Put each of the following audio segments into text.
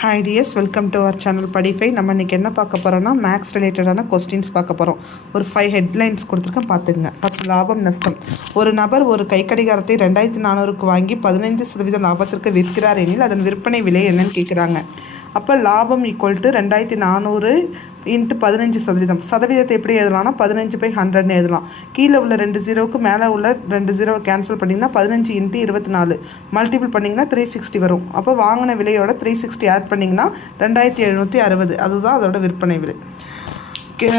Hi dears, welcome to our channel படிஃபை. நம்ம இன்றைக்கி என்ன பார்க்க போகிறோம்னா மேக்ஸ் ரிலேட்டடான கொஸ்டின்ஸ் பார்க்க போகிறோம். ஒரு 5 ஹெட்லைன்ஸ் கொடுத்துருக்கேன், பார்த்துக்குங்க. ஃபஸ்ட் லாபம் நஷ்டம். ஒரு நபர் ஒரு கைக்கடிகாரத்தை 2400க்கு வாங்கி 15% லாபத்திற்கு விற்கிறார் எனில் அதன் விற்பனை விலை என்னன்னு கேட்குறாங்க. அப்போ லாபம் ஈக்குவல் டு 2400 இன்ட்டு 15%. சதவீதத்தை எப்படி எழுதலாம்னா 15/100ன்னு எழுதலாம். கீழே உள்ள 2 ஜீரோவுக்கு மேலே உள்ள 2 ஜீரோவை கேன்சல் பண்ணிங்கன்னா 15 இன்ட்டு 24 மல்டிபிள் பண்ணிங்கன்னா 360 வரும். அப்போ வாங்கின விலையோட 360 ஆட் பண்ணிங்கன்னா 2760. அதுதான் அதோட விற்பனை விலை.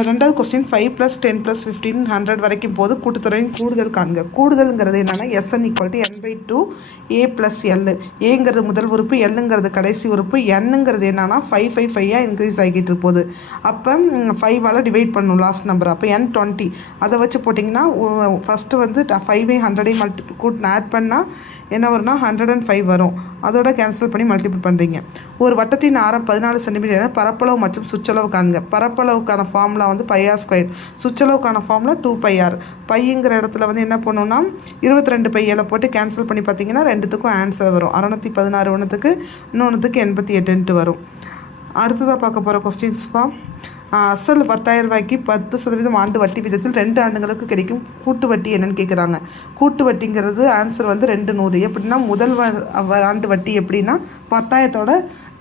ரெண்டாவது கொஸ்டின் 5 + 10 + 15 100 வரைக்கும் போது கூட்டுத்தொகையின் கூடுதல் காண்க. கூடுதல்ங்கிறது என்னென்னா SN = n/2 A + L. ஏங்கிறது முதல் உறுப்பு, Lங்கிறது கடைசி உறுப்பு, Nங்கிறது என்னன்னா 5 இன்க்ரீஸ் ஆகிட்டு போகுது. அப்போ 5ஆல் டிவைட் பண்ணணும் லாஸ்ட் நம்பர். அப்போ N 20 அதை வச்சு போட்டிங்கன்னா ஃபஸ்ட்டு வந்து 5 100 ஆட் பண்ணால் என்ன வரும்னா 105 வரும். அதோட கேன்சல் பண்ணி மல்டிபிள் பண்ணுறீங்க. ஒரு வட்டத்தின் ஆரம் 14 சென்டிமீட்டர். பரப்பளவு மற்றும் சுற்றளவு காண்க. பரப்பளவுக்கான ஃபார்முலா வந்து πr². சுற்றளவுக்கான formula 2πr. பைங்கிற இடத்துல வந்து என்ன பண்ணணும்னா 22π போட்டு கேன்சல் பண்ணி பார்த்தீங்கன்னா ரெண்டுத்துக்கும் ஆன்சர் வரும். 616 ஒன்றுத்துக்கு, இன்னொன்றுத்துக்கு 88 வரும். அடுத்ததாக பார்க்க போகிற கொஸ்டின்ஸ்ப்பா. அசல் 10,000 ரூபாய்க்கு 10% ஆண்டு வட்டி விதத்தில் 2 ஆண்டுகளுக்கு கிடைக்கும் கூட்டு வட்டி என்னன்னு கேட்குறாங்க. கூட்டு வட்டிங்கிறது ஆன்சர் வந்து 200. எப்படின்னா முதல் ஆண்டு வட்டி எப்படின்னா 10,000த்தோட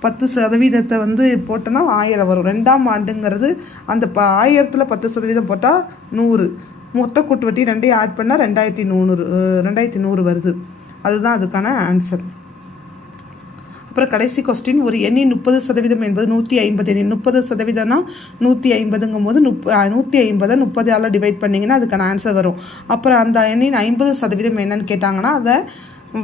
10% வந்து போட்டோன்னா 1000 வரும். 2ஆம் ஆண்டுங்கிறது அந்த 1000ல் 10% போட்டால் 100. மொத்த கூட்டு வட்டி 2ஐயும் ஆட் பண்ணால் 2100 வருது. அதுதான் அதுக்கான ஆன்சர். அப்புறம் கடைசி கொஸ்டின், ஒரு எண்ணின் 30% என்பது 150 எண்ணின் 30%னா 150ங்கும் போது 150 30ஆல் டிவைட் பண்ணிங்கன்னா அதுக்கான ஆன்சர் வரும். அப்புறம் அந்த எண்ணின் 50% என்னன்னு கேட்டாங்கன்னா அதை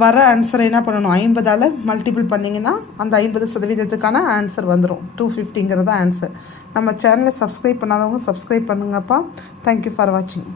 வர ஆன்சரை என்ன பண்ணணும், 50ஆல் மல்டிபிள் பண்ணிங்கன்னா அந்த 50%க்கான ஆன்சர் வந்துடும். 250ங்கிறது ஆன்சர். நம்ம சேனலை சப்ஸ்கிரைப் பண்ணாதவங்க சப்ஸ்கிரைப் பண்ணுங்கப்பா. தேங்க்யூ ஃபார் வாட்சிங்.